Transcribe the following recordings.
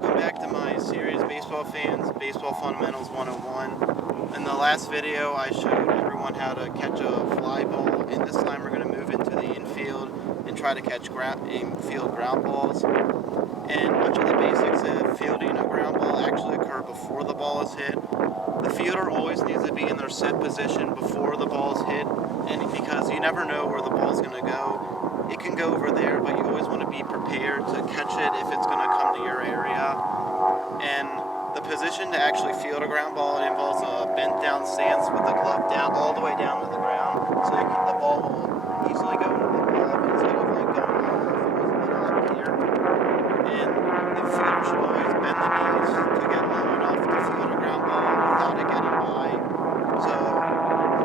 Welcome back to my series, Baseball Fans, Baseball Fundamentals 101. In the last video, I showed everyone how to catch a fly ball, and this time we're going to move into the infield and try to catch infield ground balls. And much of the basics of fielding a ground ball actually occur before the ball is hit. The fielder always needs to be in their set position before the ball is hit, and because you never know where the ball is going to go. It can go over there, but you always want to be prepared to catch it if it's going to come to your area. And the position to actually field a ground ball involves a bent down stance with the glove down all the way down to the ground, so the ball will easily go into the glove instead of like going up here. And the fielder should always bend the knees to get low enough to field a ground ball without it getting by. So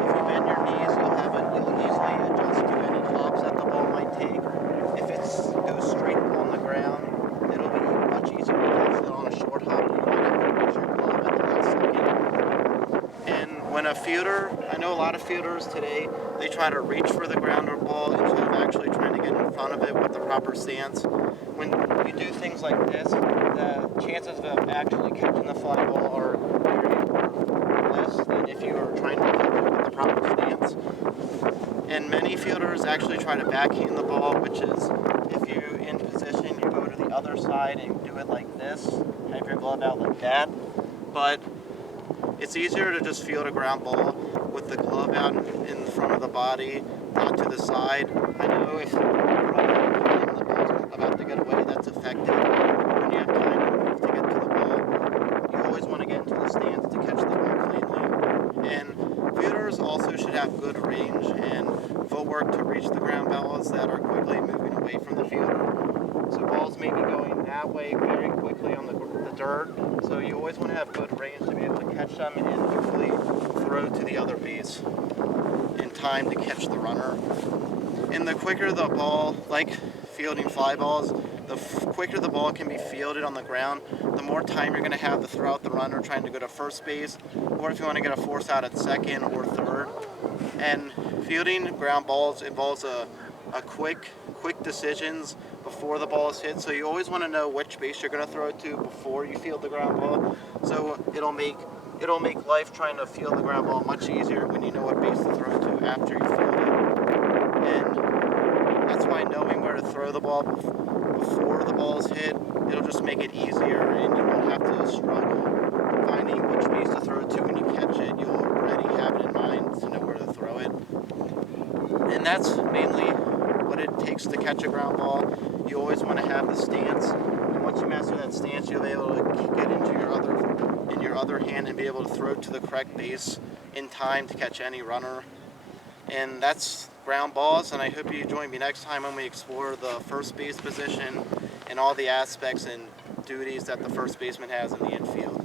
if you bend your knees, you'll easily adjust to any hops that the ball might take. If it goes straight on the ground, it'll be much easier to catch it on a short hop. You might have to reach your glove at the last second. And when a fielder, I know a lot of fielders today, they try to reach for the grounder ball instead of actually trying to get in front of it with the proper stance. When you do things like this, the chances of actually catching the fly ball are very less than if you are trying to catch it with the proper stance. And many fielders actually try to backhand the ball, which is if you're in position, you go to the other side and do it like this, have your glove out like that. But it's easier to just field a ground ball with the glove out in front of the body, not to the side. I know if you're running the ball's about to get away, that's effective. When you have time to move to get to the ball, you always want to get into the stance to catch the ball cleanly. And fielders also should have good range and footwork to reach the ground balls that are quickly moving away from the fielder. So balls may be going that way very quickly on the dirt, so you always want to have good range to be able to catch them and hopefully throw to the other base in time to catch the runner. And the quicker the ball, like fielding fly balls, the quicker the ball can be fielded on the ground, the more time you're going to have to throw out the runner trying to go to first base, or if you want to get a force out at second or third. And fielding ground balls involves a quick decisions before the ball is hit, so you always want to know which base you're going to throw it to before you field the ground ball. So it'll make life trying to field the ground ball much easier when you know what base to throw it to after you field it. And that's why knowing where to throw the ball before the ball is hit, it'll just make it easier, and you won't have to struggle finding which base to throw it to when you catch it. You'll already have it in mind to know where to throw it. And that's mainly what it takes to catch a ground ball. You always want to have the stance, and once you master that stance, you'll be able to get into your other hand and be able to throw it to the correct base in time to catch any runner. And that's ground balls, and I hope you join me next time when we explore the first base position and all the aspects and duties that the first baseman has in the infield.